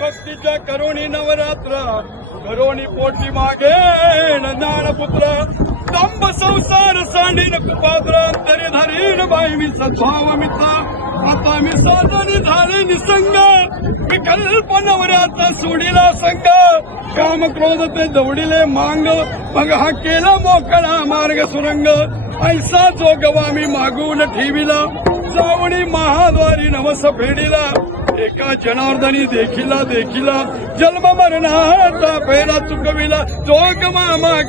भक्तीच्या करुणी नवरात्र करुणी पोटी मागे ज्ञानपुत्र दंभ संसार सांडीन कुपात्र अंतरी धरीन बाई मी सद्भाव मित्र आता मी साधनी झाले निसंग विकल्प नवऱ्याचा सोडिला संग काम क्रोध ते दौडिले मांग मग हा केला मोकळा मार्ग सुरंग ऐसा जो गवा मी मागून ठेविला जावणी महाद्वारी नवस फेडिला एका जनार्दनी देखिला जन्म मरणाचा पहिला चुकविला जोग मामा